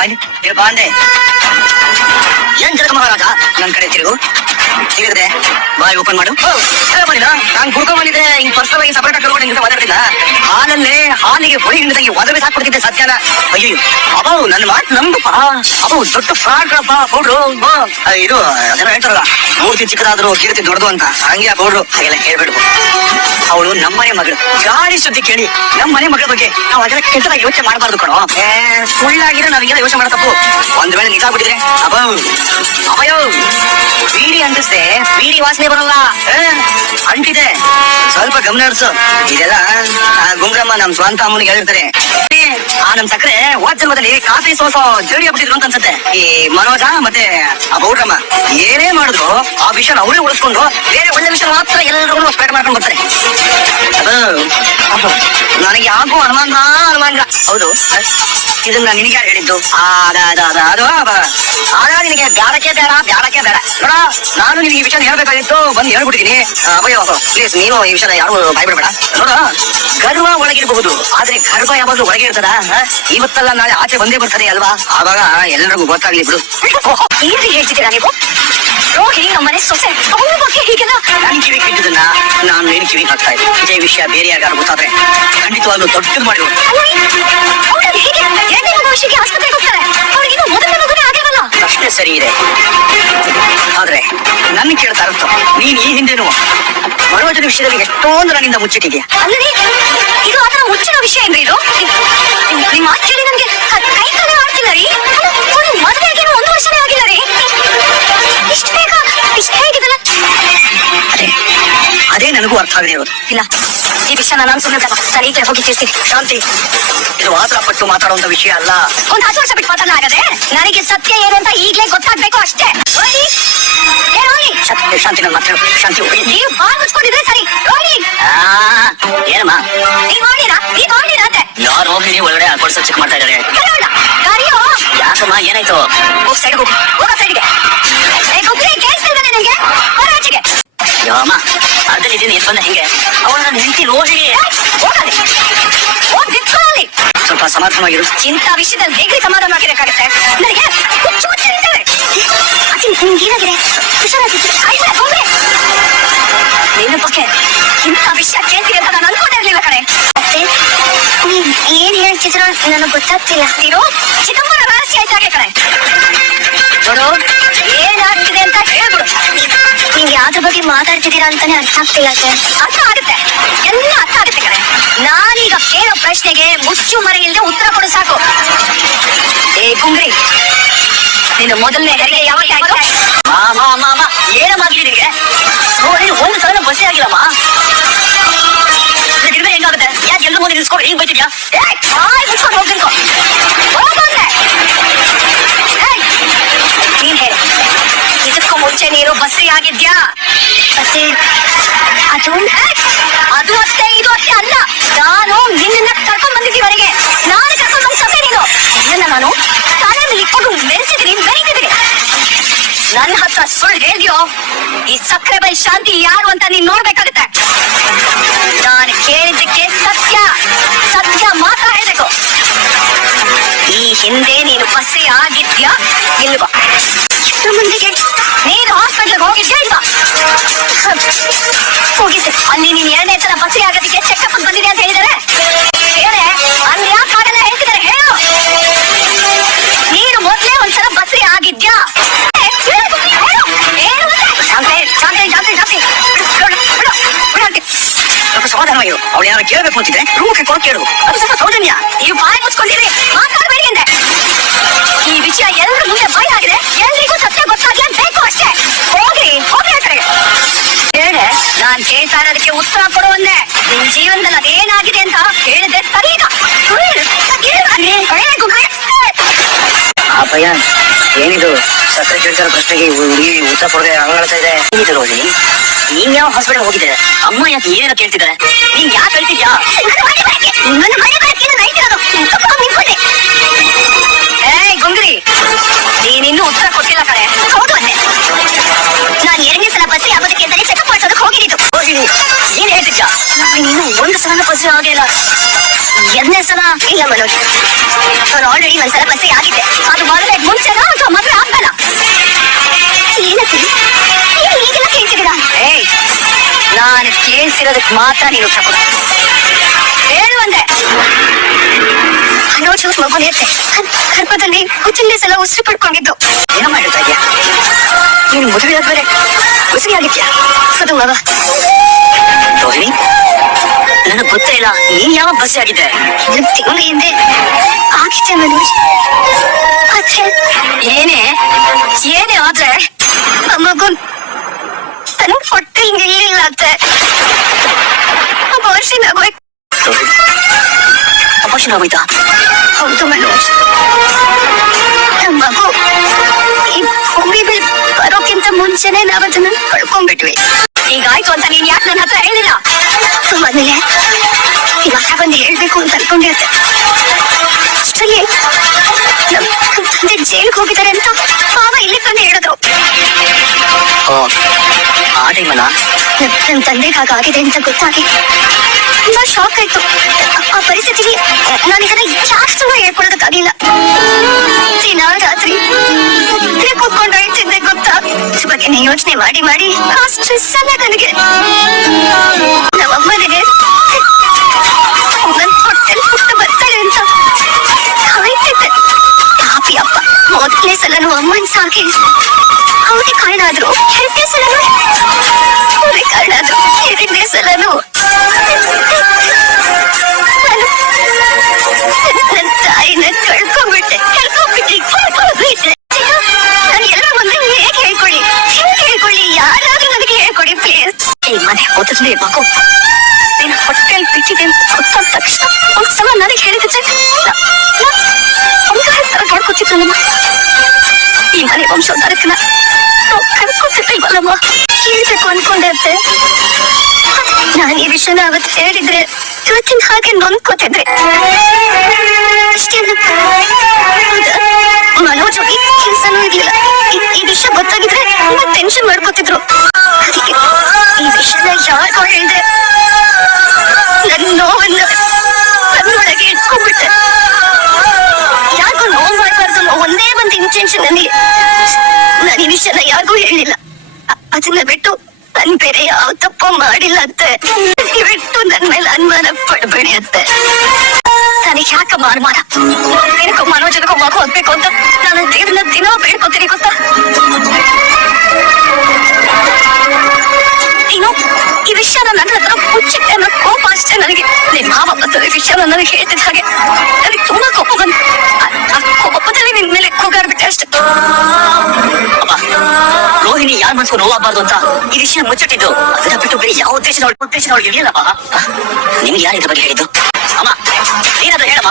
ಬಾಂಡೆ ಏನ್ ಜರಗ ಮಹಾರಾಜ ನನ್ ಕಡೆ ತಿರುಗಿದೆ ಬಾಯ್ ಓಪನ್ ಮಾಡು. ನಾನ್ ಗುಡ್ಕೊ ಬಂದಿದ್ರೆ ಹಿಂಗ್ ಪರ್ಸನಲ್ ಆಗಿ ಸಪರೇಟ್ ಆಗಿ ನಿಂತ ಮಾತಾಡ್ತಿಲ್ಲ. ಹಾಲಿಗೆ ಹೊಳಿ ಹಿಂಡಿದಂಗೆ ಒದವೆ ಸಾಕ್ಬಿಡ್ತಿದ್ದೆ ಸತ್ಯನ. ಅಯ್ಯೋ ಅಬೌ ನನ್ನ ಮಾತು ನಂಬಪ್ಪ. ಅಬೌ ದೊಡ್ಡ ಫ್ರಾಡ್ ಪೌಡ್ರು. ಇದು ಅದನ್ನ ಹೇಳ್ತಾರಲ್ಲ, ಮೂರ್ತಿ ಚಿಕ್ಕದಾದ್ರು ಕೀರ್ತಿ ದೊಡ್ಡದು ಅಂತ, ಹಂಗೆ ಆ ಪೌಡ್ರು ಹಾಗೆಲ್ಲ ಹೇಳ್ಬಿಡ್ಬು. ಅವಳು ನಮ್ಮನೆ ಮಗಳು. ಗಾಳಿ ಸುದ್ದಿ ಕೇಳಿ ನಮ್ಮನೆ ಮಗಳ ಬಗ್ಗೆ ನಾವ್ ಅದೆಲ್ಲ ಕೆಟ್ಟದಾಗಿ ಯೋಚನೆ ಮಾಡಬಾರ್ದು ಕಣೋ. ಸುಳ್ಳಾಗಿದ್ರೆ ನಾವಿಗೆಲ್ಲ ಯೋಚನೆ ಮಾಡೋ ತಪ್ಪು. ಒಂದ್ ವೇಳೆ ನಿಜ ಆಗ್ಬಿಟ್ಟಿದ್ರೆ ಅಭಯೋ ಬೀಡಿ ಅಂಟಿಸ್ದೆ, ಬೀಡಿ ವಾಸನೆ ಬರಲ್ಲ, ಅಂಟಿದೆ, ಸ್ವಲ್ಪ ಗಮನ ಹರಿಸು. ಇದೆಲ್ಲ ಗುಂಗ್ರಮ್ಮ ನಮ್ ಸ್ವಂತ ಅಮ್ಮನಿಗೆ ಹೇಳಿರ್ತಾರೆ. ನಮ್ ಸಕ್ಕರೆ ಹೋದ ಜನ್ಮದಲ್ಲಿ ಕಾಫಿ ಸೋಸೋ ಜೋಡಿ ಆಗ್ಬಿಟ್ಟಿದ್ರು ಅಂತ ಅನ್ಸುತ್ತೆ. ಈ ಮನೋಜ ಮತ್ತೆ ಆ ಗೌಡ್ರಮ್ಮ ಏನೇ ಮಾಡಿದ್ರು ಆ ವಿಷಯ ಅವರೇ ಉಳಿಸ್ಕೊಂಡು ಬೇರೆ ಒಳ್ಳೆ ವಿಷಯ ಮಾತ್ರ ಎಲ್ಲರೂ ಸ್ಪ್ರೆಡ್ ಮಾಡ್ಕೊಂಡು ಬರ್ತಾರೆ. ನನಗೆ ಯಾಕೋ ಅನುಮಾನ. ಹೌದು, ಇದನ್ನ ನಿನಗೆ ಯಾರು ಹೇಳಿದ್ದು? ಅದು ನಿನಗೆ ಬ್ಯಾಡಕ್ಕೆ ಬೇಡ ನೋಡ. ನಾನು ನಿನಗೆ ಈ ವಿಷಯ ಹೇಳ್ಬೇಕಾಗಿತ್ತು, ಬಂದು ಹೇಳ್ಬಿಟ್ಟಿದೀನಿ. ಅಯ್ಯೋ ಪ್ಲೀಸ್, ನೀನು ಈ ವಿಷಯ ಯಾರು ಬಾಯ್ಬಿಡ್ಬೇಡ. ನೋಡ, ಗರ್ವ ಒಳಗಿರಬಹುದು, ಆದ್ರೆ ಗರ್ವ ಯಾವಾಗ್ಲೂ ಒಳಗೆ ಇರ್ತದ. ಇವತ್ತಲ್ಲ ನಾಳೆ ಆಚೆ ಬಂದೇ ಬರ್ತದೆ ಅಲ್ವಾ? ಆವಾಗ ಎಲ್ಲರಿಗೂ ಗೊತ್ತಾಗ್ಲಿ ಬಿಡು. ಏನ್ರಿ ಹೇಳ್ತಿದ್ದೀರಾ ನೀವು? ರೋಹಿಣಿ ನಮ್ಮನೆ ಸೊಸೆ, ಅವಳ ಬಗ್ಗೆ ಹೀಗೆಲ್ಲ ನನ್ ಕಿವಿ ಕಿಟ್ಟಿದ್ದನ್ನ ನಾನು ಏನ್ ಕಿವಿ ಹಾಕ್ತಾ ಇದ್ದೆ. ಇದೇ ವಿಷಯ ಬೇರೆ ಯಾರು ಗೊತ್ತಾದ್ರೆ ಖಂಡಿತವಾಗ್ಲೂ ದೊಡ್ಡದು ಮಾಡಿ ವಿಷಯಕ್ಕೆ ಆಸ್ಪತ್ರೆಗೆ ಹೋಗ್ತಾರೆ. ಅವ್ರಿಗಿನ್ನೂ ಮೊದಲ ಮಗುನೇ ಆಗಿರಲ್ಲ. ಪ್ರಶ್ನೆ ಸರಿ ಇದೆ, ಆದ್ರೆ ನನ್ನ ಕೇಳ್ತಾ ಇರುತ್ತೋ ನೀನ್ ಈ ಹಿಂದೆನು ಮನೋಜನ ವಿಷಯದಲ್ಲಿ ಎಷ್ಟೊಂದು ನನ್ನಿಂದ ಮುಚ್ಚಿಟ್ಟಿದ್ಯಾ. ಅಲ್ಲರಿ, ಇದು ಆತರ ಮುಚ್ಚಿನ ವಿಷಯ ಏನ್ರಿ? ಇದು ನಿಮ್ಮ ಮಾತು ಕೇಳಿ ನನ್ಗೆ ಕೈ ಕಾಲೇ ಆಗ್ತಿಲ್ಲ ರೀ. ಮದುವೆ ಆಗಿರೋ 1 ವರ್ಷನೇ ಆಗಿಲ್ಲ ರೀ. ಇಷ್ಟು ಬೇಗ ಇಷ್ಟು ಹೇಗಿದಲ್ಲ? ಅದೇ ನನಗೂ ಅರ್ಥ ಆಗದೆ ಇರೋದು. ಇಲ್ಲ, ಈ ವಿಷಯ ನಾನು ಸುಮ್ಮನೆ ನಾನು ಈಗಲೇ ಹೋಗಿ ತಿಳಿಸ್ತೀನಿ. ಶಾಂತಿ, ಇದು ಆತರ ಪಟ್ಟು ಮಾತಾಡುವಂತ ವಿಷಯ ಅಲ್ಲ. ಒಂದು 10 ವರ್ಷ ಬಿಟ್ಟು ಮಾತಾಡಲಾಗದೆ ನನಗೆ ಸತ್ಯ ಏನು ಅಂತ ಈಗಲೇ ಗೊತ್ತಾಗ್ಬೇಕು ಅಷ್ಟೇ. ಶಾಂತಿ, ನನ್ನ ಮಾತು ಶಾಂತಿ. ನೀವು ಬಾಳ್ ಮುಚ್ಕೊಂಡಿದ್ರೆ ಸರಿ. ಏನಮ್ಮ ನೀವ್ ಮಾಡಿರಾ ಅಂತೆ. ಯಾರು ರೋಹಿಣಿ ಒಳಗಡೆ ಕೊಡ್ಸ ಚೆಕ್ ಮಾಡ್ತಾ ಇದ್ದಾರೆ. ಯಾಕಮ್ಮ, ಏನಾಯ್ತು? ಹೋಗ್ ಸೈಡ್ ಹೋಗು, ಹೋಗ ಸೈಡ್ಗೆ. ಕೇಳಿಸ್ತಿದ್ದಾನೆ ನನಗೆ, ಹೊರಾಚಿಗೆ. ಅಮ್ಮ, ಅರ್ಧದಲ್ಲಿ ಇದೀನಿ, ಎತ್ ಬಂದ ಹೆಂಗೆ? ಅವಳು ನನ್ನ ಹೆಂಡತಿ ರೋಹಿಣಿ. ಹೋಗಲಿ, ಹೋಗ್ ನಿಂತ್ಕೊಳ್ಳಿ. ಸ್ವಲ್ಪ ಸಮಾಧಾನವಾಗಿರು. ಇಂಥ ವಿಷಯದಲ್ಲಿ ಹೇಗೆ ಸಮಾಧಾನ ಆಗಿರಕ್ಕಾಗತ್ತೆ? ನನಗೆ ಹುಚ್ಚು ಹುಚ್ಚಿರ್ತದೆ. ನಿಮ್ಗೇನಾಗಿದೆ? ನಿನ್ನ ಬಗ್ಗೆ ಇಂಥ ವಿಷಯ ಕೇಳ್ತೀನಿ ಅಂತ ನಾನು ಅನ್ಕೊಂಡಿರ್ಲಿಲ್ಲ ಕಣೆ. ಏನ್ ಹೇಳ್ತಿದ್ರು ನನಗೆ ಗೊತ್ತಾಗ್ತಿಲ್ಲ. ನೀನು ಚಿದಂಬರ ರಹಸ್ಯ ಆಯ್ತಾಗೆ ಕಣೆ. ನೋಡು, ಏನಾಗ್ತಿದೆ ಅಂತ ಹೇಳ್ಬಿಡು. ನಿಂಗೆ ಯಾವ್ದ್ರ ಬಗ್ಗೆ ಮಾತಾಡ್ತಿದ್ದೀರಾ ಅಂತಾನೆ ಅರ್ಥ ಆಗ್ತಿಲ್ಲ. ಅರ್ಥ ಆಗುತ್ತೆ, ಎಲ್ಲ ಅರ್ಥ ಆಗುತ್ತೆ ಕಣೆ. ನಾನೀಗ ಕೇಳೋ ಪ್ರಶ್ನೆಗೆ ಮುಚ್ಚು ಮರೆ ಇಲ್ಲದೆ ಉತ್ತರ ಕೊಡು ಸಾಕು. ಏ ಗುಂಗ್ರಿ, ನೀನು ಮೊದಲನೇ ಹೆರಿಗೆ ಯಾವಾಗ ಆಯ್ತು? ಏನಮ್ಮಾಗಿದೆ ನಿನಗೆ? ಒಂದು ಸಲ ಬಸ್ಸೇ ಆಗಿಲ್ಲಮ್ಮ. ಗಿಡವೆ ಹೆಂಗಾಗುತ್ತೆ? ಯಾಕೆ ಎಲ್ಲರೂ ಮುಂದೆ ನಿಲ್ಸ್ಕೊಂಡು ಹಿಂಗ್ ಬೈತಿದ್ಯಾ? ಮುಚ್ಕೊಂಡು ಹೋಗ್ಬೇಕು. ನೀನ್ ಹೇಳಿ, ಇದಕ್ಕೂ ಮುಂಚೆ ನೀನು ಬಸ್ರಿ ಆಗಿದ್ಯಾ? ಮತ್ತೆ ಅದು ಅಷ್ಟೇ ಇದು ಅಷ್ಟೇ ಅಲ್ಲ. ನಾನು ನಿನ್ನ ಕರ್ಕೊಂಡ್ ಬಂದಿದ್ದೀವರೆಗೆ ನಾನು ಕರ್ಕೊಂಡ್ ಬಂದ ಸಭೆ ನೀನು. ನಿನ್ನ ನಾನು ತಲೆ ಮೇಲೆ ಇಟ್ಕೊಂಡು ಮೆರೆಸಿದ್ದೀನಿ. ನನ್ನ ಹತ್ರ ಸುಳ್ಳು ಹೇಳ್ದ್ಯೋ, ಈ ಸಕ್ಕರೆ ಬೈ ಶಾಂತಿ ಯಾರು ಅಂತ ನೀನ್ ನೋಡ್ಬೇಕಾಗುತ್ತೆ. ನಾನು ಕೇಳಿದ್ದಕ್ಕೆ ಸತ್ಯ ಮಾತ್ರ ಹೇಳ್ಬೇಕು. ಈ ಹಿಂದೆ ನೀನು ಬಸ್ರಿ ಆಗಿದ್ಯಾ ಇಲ್ವಾ? ಮುಂದೆಗೆ ನೀನು ಹಾಸ್ಪಿಟ್ಲ್ಗೆ ಹೋಗಿದ್ಯಾ ಇಲ್ವಾ? ಹೋಗಿದ್ದೆ. ಅಲ್ಲಿ ನೀನ್ 2ನೇ ಸಲ ಬಸ್ರಿ ಆಗೋದಕ್ಕೆ ಚೆಕಪ್ ಬಂದಿದೆ ಅಂತ ಹೇಳಿದಾರೆ. ಹೇಳೆ, ಅಲ್ಲಿ ಯಾಕೆ ಹಾಗೆಲ್ಲ ಹೇಳ್ತಿದ್ದಾರೆ ಹೇಳು. ನೀನು ಮೊದ್ಲೇ ಒಂದ್ಸಲ ಬಸ್ರಿ ಆಗಿದ್ಯಾ? ಸಮಾಧಾನವಾಗಿರು. ಅವಳು ಯಾರು ಕೇಳಬೇಕು ಅಂತಿದ್ರೆ ರೂಮಕ್ಕೆ ಕೊಡು, ಕೇಳು. ಅದು ಸ್ವಲ್ಪ ಸೌಜನ್ಯ. ನೀವು ಬಾಯಿ ಮುಚ್ಕೊಂಡಿರಿ, ಮಾತಾಡಬೇಡಿ ಅಂದೆ. ಈ ವಿಷಯ ಎಲ್ಲರ ಮುಂದೆ ಬಯಲಾಗಿದೆ. ಎಲ್ರಿಗೂ ಸತ್ಯ ಗೊತ್ತಾಗ್ಲಿ ಬೇಕು ಅಷ್ಟೇ. ಹೋಗಿ ಆ ಕಡೆಗೆ. ಹೇಳೆ, ನಾನ್ ಕೇಳ್ತಾ ಇರೋದಕ್ಕೆ ಉತ್ತರ ಕೊಡು ಅಂದೆ. ನಿನ್ ಜೀವನದಲ್ಲಿ ಅದೇನಾಗಿದೆ ಅಂತ ಹೇಳಿದ್ರೆ ಸರಿ. ಭಯ ಏನಿದು? ಸಕ್ಕರೆ ಕೇಳ್ತಾರ ಪ್ರಶ್ನೆಗೆ ಹುಡುಗಿ ಉತ್ತರ ಕೊಡದೆ ಅಂಗಾಳ್ತಾ ಇದೆ. ಏನಿದು ರೋಹಿಣಿ, ನೀನ್ ಯಾವ ಹಾಸ್ಪಿಟಲ್ ಹೋಗಿದ್ದೆ? ಅಮ್ಮ ಯಾಕೆ ಏನೇನೋ ಕೇಳ್ತಿದ್ದಾರೆ? ನೀನ್ ಯಾಕೆ ಹೇಳ್ತಿದ್ಯಾ? ಗುಂಗ್ರಿ, ನೀನಿನ್ನೂ ಉತ್ತರ ಕೊಟ್ಟಿಲ್ಲ ಕಡೆ. ಹೌದು ಅಂದೆ. ನಾನು 2ನೇ ಸಲ ಬಸ್ರಿ ಆಗೋದಕ್ಕೆ ಅಂತಾನೆ ಚೆಕಪ್ ಮಾಡ್ಸೋದಕ್ಕೆ ಹೋಗಿದ್ದು. ರೋಹಿಣಿ, ಏನ್ ಹೇಳ್ತಿದ್ಯಾ? ನೀನು 1 ಸಲ ಬಸ್ರಿ ಆಗಿಲ್ಲ. 2ನೇ ಸಲ ಇಲ್ಲ ಮನೋಜ್, ನಾನು ಆಲ್ರೆಡಿ 1 ಸಲ ಬಸ್ರಿ ಆಗಿದ್ದೆ. ಹೇಳೋದಕ್ಕೆ ಮಾತ್ರ ನೀನು ಉತ್ತರ ಕೊಡು. ಹೇಳು ಅಂದೆ. ನೋಡ್ಸು ಮಗು ನೇತೆ ಗರ್ಭದಲ್ಲಿ ಹುಚ್ಚಿನ ಸಲ ಉಸಿರು ಪಡ್ಕೊಂಡಿದ್ದು. ಏನೋ ಮಾಡಿರ್ತಾ ಇದೆಯಾ ನೀನು? ಮದುವೆ ಆದ್ಮೇಲೆ ಉಸಿರಿ ಆಗಿದ್ಯಾ? ಅದು ಮಗ ರೋಹಿಣಿ, ನನಗ್ ಗೊತ್ತೇ ಇಲ್ಲ ನೀನ್ ಯಾವ ಬಸ್ ಆಗಿದ್ದೆ. ತಿಂಗಳ ಹಿಂದೆ ಆಗಿದ್ದೆ ಮನೋಜ್. ಆದ್ರೆ ಏನೇ ಆದ್ರೆ ಆ ಮಗು ತನ್ನ ಹೊಟ್ಟೆ ನಿಲ್ಲಿಲ್ಲ ಅತ್ತೆ. ಅಬಾರ್ಷನ್ ಆಗೋಯ್ತು. ಅಪೋಷನ್ ಆಗೋಯ್ತಾ? ಹೌದು ಮನೋಜ್, ನಮ್ಮ ಮಗು ಈ ಭೂಮಿ ಮೇಲೆ ಬರೋಕ್ಕಿಂತ ಮುಂಚೆನೆ ನಾವ್ ಅದನ್ನ ಕಳ್ಕೊಂಡ್ಬಿಟ್ವಿ. ಹೀಗಾಯ್ತು ಅಂತ ನೀನ್ ಯಾಕೆ ನನ್ನ ಹತ್ರ ಹೇಳಿಲ್ಲ? ಮನೇಲೆ ಇವಾಗ ಬಂದು ಹೇಳ್ಬೇಕು ಅಂತ ಅನ್ಕೊಂಡೆ ಅತ್ತೆ. ಅಷ್ಟರಲ್ಲಿ ನಮ್ ತಂದೆ ಜೈಲ್ಗೆ ಹೋಗಿದ್ದಾರೆ ಅಂತ ಮಾವ ಇಲ್ಲಿ ಬಂದು ಹೇಳಿದ್ರು. ಓ, ಆ ಟೈಮಲ್ಲ? ನಮ್ ತಂದೆಗೆ ಹಾಗಾಗಿದೆ ಅಂತ ಗೊತ್ತಾಗಿ ತುಂಬಾ ಶಾಕ್ ಆಯ್ತು. ಆ ಪರಿಸ್ಥಿತಿಲಿ ನಾನು ಇದನ್ನ ಜಾಸ್ತಿ ಹೇಳ್ಕೊಡೋದಕ್ಕಾಗಿಲ್ಲ. ದಿನ ರಾತ್ರಿ ಕೂತ್ಕೊಂಡು ಹೇಳ್ತಿದ್ದೆ ಗೊತ್ತಾ. ಇದ್ರ ಬಗ್ಗೆ ಯೋಚನೆ ಮಾಡಿ ಮಾಡಿ ಆ ಸ್ಟ್ರೆಸ್ ಅಲ್ಲ ನನಗೆ. ನಮ್ಮಮ್ಮನಿಗೆ ನನ್ ಹೊಟ್ಟೆಲ್ ಪುಟ್ಟ ಬರ್ತಾಳೆ ಅಂತ ಕಾಯ್ತಿದ್ದೆ. ಪಾಪಿ ಅಪ್ಪ ಮೊದಲನೇ ಸಲನು ಅಮ್ಮನ್ ಸಾಕಿ ಅವನಿಗೆ ಕಾರಣ ಆದ್ರು, ಎರಡನೇ ಸಲನು ಅವನಿಗೆ ಕಾರಣ ಆದ್ರು, ಎರಡನೇ ಸಲನು ನನ್ನ ತಾಯಿನ ಕಳ್ಕೊಂಡ್ಬಿಟ್ಟೆ. ನಾನು ಎಲ್ಲ ಮುಂದೆ ಹೇಗೆ ಹೇಳ್ಕೊಳ್ಳಿ? ಯಾರಾದ್ರೂ ನನಗೆ ಹೇಳ್ಕೊಡಿ ಪ್ಲೀಸ್. ಈ ಮನೆ ಓದಿದ್ರೆ ಮಗು ನಿನ್ನ ಹೊಟ್ಟೆಲ್ ಬಿಟ್ಟಿದೆ ಅಂತ ಗೊತ್ತಾದ ತಕ್ಷಣ ಒಂದ್ಸಲ ನನಗೆ ಹೇಳಿದ್ರೆ ಮಾಡ್ಕೊತಿದ್ರಲ್ಲಮ್ಮ. ಈ ಮನೆ ವಂಶೋದ್ಧಾರಕನ ಕಳ್ಕೊತಿರ್ಲಿಲ್ವಲ್ಲಮ್ಮ. ಹೇಳ್ಬೇಕು ಅನ್ಕೊಂಡೆ ಅತ್ತೆ. ನಾನು ಈ ವಿಷಯನ ಅವತ್ತು ಹೇಳಿದ್ರೆ ಇವತ್ತಿನ ಹಾಗೆ ನೊಂದ್ಕೋತಿದ್ರೆ. ಅಷ್ಟೇನು ಮನೋಜ್ ಕೆಲ್ಸನೂ ಇರ್ಲಿಲ್ಲ. ಈ ವಿಷಯ ಗೊತ್ತಾಗಿದ್ರೆ ತುಂಬಾ ಟೆನ್ಷನ್ ಮಾಡ್ಕೋತಿದ್ರು. ಅದಕ್ಕೆ ಈ ವಿಷಯನ ಯಾರಿಗೋ ಹೇಳಿದ್ರೆ ನನ್ನ ನೋವನ್ನ ನನ್ನೊಳಗೆ ಇಟ್ಕೊಂಡ್ಬಿಟ್ಟೆ. ಯಾರಿಗೂ ನೋವು ಮಾಡಬಾರ್ದು ಅನ್ನೋ ಒಂದೇ ಒಂದು ಇಂಟೆನ್ಷನ್ ನನಗೆ. ನಾನು ಈ ವಿಷಯನ ಯಾರಿಗೂ ಹೇಳಿಲ್ಲ. ಅದನ್ನ ಬಿಟ್ಟು ನನ್ ಬೇರೆ ಯಾವ ತಪ್ಪು ಮಾಡಿಲ್ಲ ಅತ್ತೆ. ಬಿಟ್ಟು ನನ್ ಮೇಲೆ ಅನುಮಾನ ಪಡ್ಬೇಡಿ ಅತ್ತೆ. ನನಗೆ ಯಾಕಮ್ಮ ಅನುಮಾನ? ಏನಕ್ಕೋ ಮನೋಜನಕ್ಕೋ ಮಗು ಹೋಗ್ಬೇಕು ಅಂತ ನಾನು ದೇವ್ರನ್ನ ದಿನ ಬೇಡ್ಕೊತೀನಿ ಗೊತ್ತಾ. ನೀನು ಈ ವಿಷಯನ ನನ್ನ ಹತ್ರ ಮುಚ್ಚಿಟ್ಟೆ ಅನ್ನೋ ಕೋಪ ಅಷ್ಟೇ ನನಗೆ. ನಿಮ್ ಮಾವ ಬಂದ ಈ ವಿಷಯನ ನನಗೆ ಹೇಳ್ತಿದ್ದ ಹಾಗೆ ನನಗೆ ತುಂಬಾ ಕೋಪ ಬಂತು. ಆ ಕೋಪದಲ್ಲಿ ನಿನ್ ಮೇಲೆ ಕೂಗಾಡ್ಬಿಟ್ಟೆ ಅಷ್ಟೇ. ಅಪ್ಪ, ರೋಹಿಣಿ ಯಾರ ಮನ್ಸ್ಗೂ ನೋವಾಗಬಾರ್ದು ಅಂತ ಈ ವಿಷಯ ಮುಚ್ಚಿಟ್ಟಿದ್ದು. ಅದನ್ನ ಬಿಟ್ಟು ಬೇರೆ ಯಾವ ಉದ್ದೇಶ ಇರ್ಲಿಲ್ಲಪ್ಪ. ನಿಮ್ಗೆ ಯಾರು ಇದ್ರ ಬಗ್ಗೆ ಹೇಳಿದ್ದು? ಅಮ್ಮ, ನೀನಾದ್ರೂ ಹೇಳಮ್ಮ,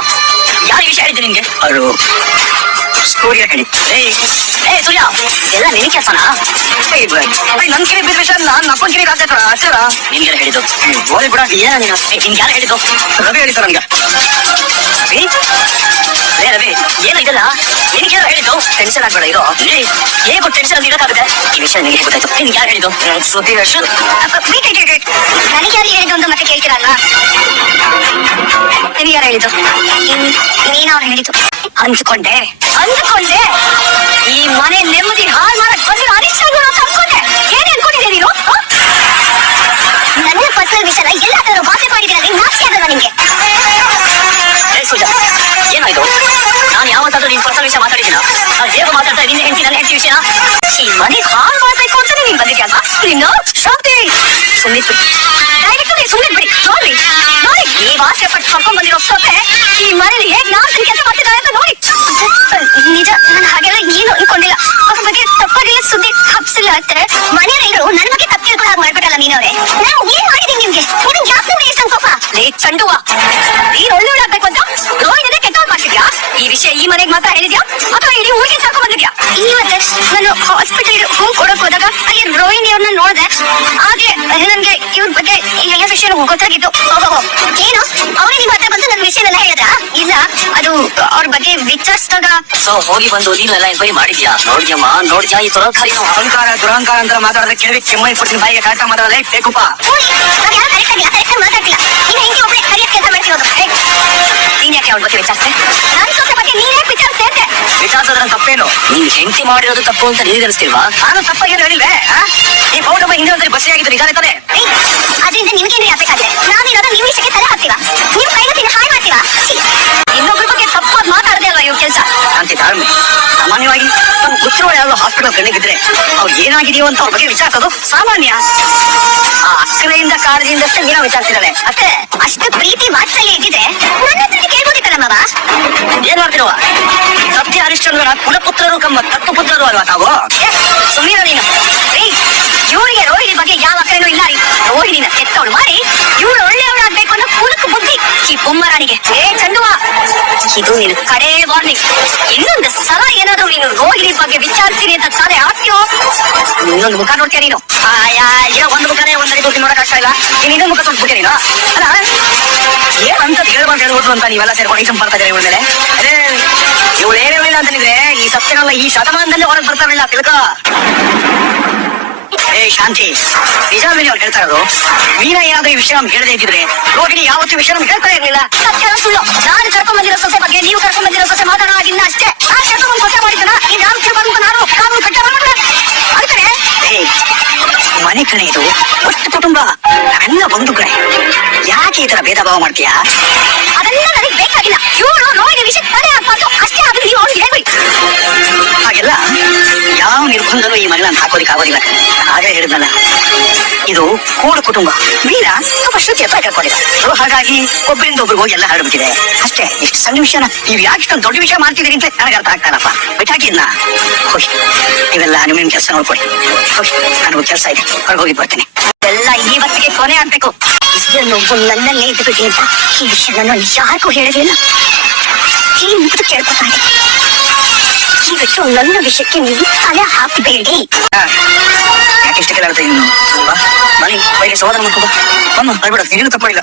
ಯಾರು ಈ ವಿಷಯ ಹೇಳಿದ್ದು ನಿಮ್ಗೆ? ಅವರು ಸೂರ್ಯ ಹೇಳಿ. ಏ ಸೂರ್ಯ, ಎಲ್ಲ ನಿನ್ ಕೆಲ್ಸನಾ? ನನ್ ಕಿರಿ ಬಿದ್ದ ವಿಷಯ ನಾನ್ ಅಪ್ಪನ ಕಿರಿಗೆ ಹಾಕತ್ರ ಅಷ್ಟರ. ನಿನ್ಗೆ ಹೇಳಿದ್ದು? ಓದಿ ಬಿಡ. ಏನ ನೀನು? ನಿಮ್ಗೆ ಯಾರು ಹೇಳಿದ್ದು? ರವಿ ಹೇಳಿದ್ದು ನನ್ಗೆ. ರವಿ, ಏನ ಇದೆಲ್ಲ ನಿನ್ಗೆ ಯಾರು ಹೇಳಿದ್ದು? ಟೆನ್ಷನ್ ಆಗ್ಬೇಡ ಇರೋ. ಹೇಗೂ ಟೆನ್ಷನ್ ಅಂತ ಇರೋಕ್ಕಾಗುತ್ತೆ? ಈ ವಿಷಯ ನಿನಗೆ ಗೊತ್ತಾಯ್ತು. ನಿನ್ಗೆ ಯಾರು ಹೇಳಿದ್ದು? ಸುದ್ದಿ ನನಗೆ ಯಾರು ಹೇಳಿದ್ದು ಅಂತ ಮತ್ತೆ ಕೇಳ್ತೀರಲ್ವಾ? ನಿನಗೆ ಯಾರು ಹೇಳಿದ್ದು? ನೀನವ್ರು ಹೇಳಿದ್ದು. ಅಂದ್ಕೊಂಡೆ ಈ ಮನೆ ನೆಮ್ಮದಿ ಹಾಳು ಮಾಡಕ್ ಬಂದಿರೋ ಅನಿಶ್ಚಯಗಳು ಅಂತ ಅನ್ಕೊಂಡೆ. ಏನೇ ಅನ್ಕೊಂಡಿದ್ದೆ ನೀನು? ನನ್ನ ಪರ್ಸನಲ್ ವಿಷಯನ ಎಲ್ಲಾದರೂ ವಾಸಿ ಮಾಡಿದ್ರೆ ನಾಚಿ ಆಗಲ್ಲ ನಿಮ್ಗೆ. ಸುಜಾ, ಏನಾಯ್ತು? ನಾನು ಯಾವತ್ತಾದ್ರೂ ನಿನ್ ಪರ್ಸನಲ್ ವಿಷಯ ಮಾತಾಡಿದ್ದೀನ? ಹೇಗೆ ಮಾತಾಡ್ತಾ ನಿನ್ನ ಹೆಂಡತಿ ನನ್ನ ಹೆಂಡತಿ ವಿಷಯ ಈ ಮನೆ ಹಾಳು ಮಾಡ್ಬೇಕು ಅಂತ ನೀನ್ ಬಂದಿದ್ಯಾ ಅಲ್ವಾ? ನೀನು ಶಾಂತಿ ಸುಮ್ಮನೆ ಬಿಡಿ. ನೋಡಿ ಈ ವಾಕ್ಯ ಪಟ್ಟು ಕರ್ಕೊಂಡ್ ಬಂದಿರೋ ಸೊಪ್ಪೆ ಈ ಮನೇಲಿ ಹೇಗ್ ನಾನ್ ಕೆಲಸ ಮಾಡ್ತಿದ್ದಾರೆ ಅಂತ ನೋಡಿ. ನಿಜ, ನಾನು ಹಾಗೆಲ್ಲ ಏನು ಅನ್ಕೊಂಡಿಲ್ಲ. ಅವ್ರ ಬಗ್ಗೆ ತಪ್ಪಾಗಿಲ್ಲ ಸುದ್ದಿ ಹಬ್ಸಿಲ್ಲ ಅಂತಾರೆ. ಮನೆಯವರು ನನ್ನ ಬಗ್ಗೆ ತಪ್ಪು ತಿಳ್ಕೊಂಡು ಹಾಗೆ ಮಾಡ್ಬಿಟ್ಟಲ್ಲ ನೀನವ್ರೆ. ನಾನು ಏನ್ ಮಾಡಿದೀನಿ ನಿಮ್ಗೆ? ನಿಮ್ಗೆ ಯಾಕೆ ನೋಡಿ ಎಷ್ಟು ಕೋಪ? ಲೇ ಚಂಡುವ, ನೀನ್ ಒಳ್ಳೆದಾಗ್ಬೇಕು ಅಂತ ರೋಹಿಣಿನೇ ಕೆಟ್ಟವ್ರು ಮಾಡ್ತಿದ್ಯಾ? ಈ ವಿಷಯ ಈ ಮನೆಗೆ ಮಾತ್ರ ಹೇಳಿದ್ಯಾ ಅಥವಾ ಇಡೀ ಊರಿಗೆ ಕರ್ಕೊಂಡ್ ಬಂದಿದ್ಯಾ? ಇವತ್ತೆ ನಾನು ಹಾಸ್ಪಿಟಲ್ ಹೂ ಕೊಡಕ್ ಹೋದಾಗ ಅಲ್ಲಿ ರೋಹಿಣಿ ಅವ್ರನ್ನ ನೋಡ್ದೆ. ಆಗ್ಲೇ ನನ್ಗೆ ಇವ್ರ ಬಗ್ಗೆ ಎಲ್ಲ ವಿಷಯ ಗೊತ್ತಾಗಿತ್ತು. ಏನು ಅವ್ರೇ ನಿಮ್ ಹತ್ರ ಬಂದು ನನ್ನ ವಿಷಯನೆಲ್ಲ ಹೇಳಿದ್ರ? ಇಲ್ಲ, ಅದು ಅವ್ರ ಬಗ್ಗೆ ವಿಚಾರಿಸಿದಾಗ ಸೊ ಹೋಗಿ ಬಂದು ನೀನೆಲ್ಲ ಎಂಕ್ವೈರಿ ಮಾಡಿದ್ಯಾ? ನೋಡ್ದ್ಯಾ ಈ ದುರಹಂಕಾರಿ ಅಹಂಕಾರ ದುರಹಂಕಾರ ಅಂತ ಮಾತಾಡೋದ ಕೇಳಿ ಕೆಮ್ಮೈ ಕೊಡ್ತೀನಿ ಬಾಯಿಗೆ ಕಾಟ ಮಾತಾಡಲ್ಲ ಬೇಕುಪ್ಪ. ಮಾತಾಡ್ತಿಲ್ಲ. ನೀನ್ ಹೆಂಗೆ ಒಬ್ಬಳೆ ಸರಿಯಾದ ಕೆಲಸ ಮಾಡ್ತಿರೋದು? ನೀನ್ ಯಾಕೆ ಅವ್ರ ಬಗ್ಗೆ ವಿಚಾರಿಸ್ತೆ? ನಾನು ಸ್ವಲ್ಪ ಬಗ್ಗೆ ನೀನ್ ಯಾಕೆ ವಿಚಾರಿಸ್ತೆ? ವಿಚಾರಿಸೋದ್ರ ತಪ್ಪೇನು? ನೀನ್ ಹೆಂಡತಿ ಮಾಡಿರೋದು ತಪ್ಪು ಅಂತ ನಿನಗೆ ಅನಿಸ್ತಿಲ್ವಾ? ನಾನು ತಪ್ಪಾಗೇನು ಹೇಳಿಲ್ವೇ? ಈ ಪೌಡಮ್ಮ ಹಿಂದೆ ಒಂದ್ಸರಿ ಬಸ್ಸಿ ಆಗಿದ್ದು ನಿಜಾನೇ ತಾನೆ? ಅದರಿಂದ ನಿಮ್ಗೇನ್ರಿ ಆಗ್ಬೇಕಾದ್ರೆ ನಾವಿರೋದು ನಿಮ್ ವಿಷಯಕ್ಕೆ ತಲೆ ಹಾಕ್ತೀವ, ನಿಮ್ ಕೈನ ಹಾಳು ಮಾಡ್ತೀವ. ಇನ್ನೊಬ್ರ ಬಗ್ಗೆ ತಪ್ಪಾಗಿ ಮಾತಾಡದೆ ಅಲ್ವಾ ಇವ್ರ ಕೆಲ್ಸ. ಶಾಂತಿ ತಾಳ್ಮೆ. ಸಾಮಾನ್ಯವಾಗಿ ತಮ್ಮ ಗೊತ್ತಿರೋ ಯಾವ್ದೋ ಹಾಸ್ಪಿಟಲ್ ಕಣ್ಣಿಗಿದ್ರೆ ಅವ್ರು ಏನಾಗಿದೆಯೋ ಅಂತ ಅವ್ರ ಬಗ್ಗೆ ವಿಚಾರಿಸೋದು ಸಾಮಾನ್ಯ. ಆ ಅಕ್ಕರೆಯಿಂದ ಕಾಳಜಿಯಿಂದಷ್ಟೇ ನೀನು ವಿಚಾರಿಸಿದಾಳೆ ಅಷ್ಟೇ. ಅಷ್ಟು ಪ್ರೀತಿ ವಾತ್ಸಲ್ಯ ಇದ್ದಿದ್ರೆ ನನ್ನ ಹತ್ರ ಕೇಳ್ಬೋದಿತ್ತಲ್ಲ ಮಾವ. ಏನ್ ಮಾಡ್ತಿರುವ? ಸತ್ಯ ಹರಿಶ್ಚಂದ್ರನ ಕುಲಪುತ್ರರು ಕಮ್ಮ ತತ್ವಪುತ್ರರು ಅಲ್ವಾ ತಾವು? ಸುಮ್ಮೀರ ನೀನು. ಇವಳಿಗೆ ರೋಹಿಣಿ ಬಗ್ಗೆ ಯಾವ ಅಕ್ಕರೇನೂ ಇಲ್ಲ ರೀ. ರೋಹಿಣಿನ ಕೆಟ್ಟವಳು ಮಾಡಿ ಇವಳು ಒಳ್ಳೆಯವಳಾಗ್ಬೇಕು ಅನ್ನೋ ಕುಲಕ್ ಬುದ್ಧಿ ಈ ಬೊಮ್ಮರಾಣಿಗೆ. ಚಂದುವ, ಇದು ನೀನು ಕಡೇ ವಾರ್ನಿಂಗ್. ಇನ್ನೊಂದು ಸಲ ಏನಾದ್ರೂ ನೀನು ರೋಹಿಣಿ ಬಗ್ಗೆ ವಿಚಾರಿಸ್ತೀನಿ ಅಂತ ಸಾಲೆ ಹಾಕ್ತೀಯೋ ಇನ್ನೊಂದು ಮುಖ ನೋಡ್ತೀಯ ನೀನು. ಏನೋ ಒಂದು ಮುಖನೇ ಒಂದರಿ ದುಡ್ಡು ನೋಡಕ್ ಆಗ್ತಾ ಇಲ್ಲ, ನೀನ್ ಇನ್ನೊಂದು ಮುಖ ತೊಗೊಂಡ್ಬಿಟ್ಟೆ ನೀನು. ಅಲ್ಲ ಏನಂತ ಹೇಳ್ಬಾರ್ದು ಹೇಳ್ಬಿಟ್ರು ಅಂತ ನೀವೆಲ್ಲ ಸೇರ್ಕೊಂಡು ಐಟಮ್ ಮಾಡ್ತಾ ಇದ್ದಾರೆ ಇವಳ ಮೇಲೆ. ಅದೇ ಇವಳು ಏನೇ ಹೇಳಿಲ್ಲ ಅಂತಂದ್ರೆ ಈ ಸತ್ಯನೆಲ್ಲ ಈ ಶತಮಾನದಲ್ಲೇ ಹೊರಗೆ ಬರ್ತಾವಿಲ್ಲ ತಿಳ್ಕ. ಏ ಶಾಂತಿ, ನಿಜಾಮೇ ಅವ್ರು ಹೇಳ್ತಾ ಇರೋದು. ಮೀನಾ ಏನಾದ್ರೂ ಈ ವಿಷಯ ನಮ್ಗೆ ಹೇಳದೇ ಇದ್ದಿದ್ರೆ ರೋಹಿಣಿ ಯಾವತ್ತೂ ವಿಷಯ ನಮ್ಗೆ ಹೇಳ್ತಾ ಇರ್ಲಿಲ್ಲ. ಸತ್ಯ ಸುಳ್ಳು. ನಾನು ಕರ್ಕೊಂಡ್ ಬಂದಿರೋ ಸೊಸೆ ಬಗ್ಗೆ ನೀವು ಕರ್ಕೊಂಡ್ ಬಂದಿರೋ ಸೊಸೆ ಮಾತಾಡೋವಾಗಿಲ್ಲ ಅಷ್ಟೇ. ಆ ಕರ್ಕೊಂಡ್ ಕೊಟ್ಟೆ ಮಾಡಿದ್ದನ ಈ ನಾನು ತಿಳ್ಬಾರ್ದು ನಾನು ಕಾನೂನು ಕಟ್ಟ ಮಾಡ್ಬಿಡ ಅಂತಾರೆ. ಏ ಮನೆ ಕಣೆ ಇದು, ಒಟ್ಟು ಕುಟುಂಬ, ನಾವೆಲ್ಲ ಒಂದು ಕಡೆ. ಯಾಕೆ ಈ ತರ ಭೇದ ಭಾವ ಮಾಡ್ತೀಯಾ? ಅದೆಲ್ಲ ನನಗೆ ಬೇಕಾಗಿಲ್ಲ. ಇವಳು ರೋಹಿಣಿ ವಿಷಯ ತಲೆ ಹಾಕ್ಬಾರ್ದು ಅಷ್ಟೇ. ಆದ್ರೆ ನೀವು ಅವ್ರಿಗೆ ಹೇಳ್ಬಿಡಿ. ಹಾಗೆಲ್ಲ ಯಾವ ನಿರ್ಬಂಧನೂ ಈ ಮನೆ ನಾನು ಹಾಕೋದಿಕ್ ಆಗೋದಿಲ್ಲ. ಹಾಗೆ ಹೇಳಿದ್ನಲ್ಲ, ಇದು ಕೂಡು ಕುಟುಂಬ. ಮೀರಾ ಸ್ವಲ್ಪ ಶ್ರುತಿ ಹತ್ರ ಕರ್ಕೊಂಡಿಲ್ಲ, ಹಾಗಾಗಿ ಒಬ್ಬರಿಂದ ಒಬ್ರಿಗೆ ಹೋಗಿ ಎಲ್ಲ ಹರಡ್ಬಿಟ್ಟಿದೆ ಅಷ್ಟೇ. ಇಷ್ಟು ಸಣ್ಣ ವಿಷಯನ ನೀವು ಯಾಕೆ ಇಷ್ಟೊಂದು ದೊಡ್ಡ ವಿಷಯ ಮಾಡ್ತಿದ್ದೀರಿ ಅಂತ ನನಗೆ ಅರ್ಥ ಆಗ್ತಾನಪ್ಪ. ಬಿಟ್ಟಾಕಿದ್ನ ಹೋಗಿ ಇವೆಲ್ಲ ನಿಮ್ಮ ಕೆಲಸ ನೋಡ್ಕೊಳ್ಳಿ. ಹೋಗಿ ನನಗೂ ಕೆಲಸ ಇದೆ, ಹೊರಗೆ ಹೋಗಿ ಬರ್ತೇನೆ. ಎಲ್ಲ ಇವತ್ತಿಗೆ ಕೊನೆ ಆಗ್ಬೇಕು. ಇದನ್ನು ನನ್ನಲ್ಲೇ ಇದ್ದುಬಿಡಿ ಅಂತ ಈ ವಿಷಯ ನಾನು ಯಾರಿಗೂ ಹೇಳಲಿಲ್ಲ. ಈ ಮುಗಿದು ಕೇಳ್ಕೊತಾ ಇದೆ. ಇವತ್ತು ನನ್ನ ವಿಷಯಕ್ಕೆ ನೀವು ತಲೆ ಹಾಕಬೇಡಿ. ಯಾಕೆ ಇಷ್ಟ ಕೆಲ ಇನ್ನು ಬನ್ನಿ ಬೈಲಿ ಸೋದರ ಮಾಡ್ಕೋ. ಬಮ್ಮ ಬರ್ಬೇಡ, ನೀನು ತಪ್ಪಿಲ್ಲ.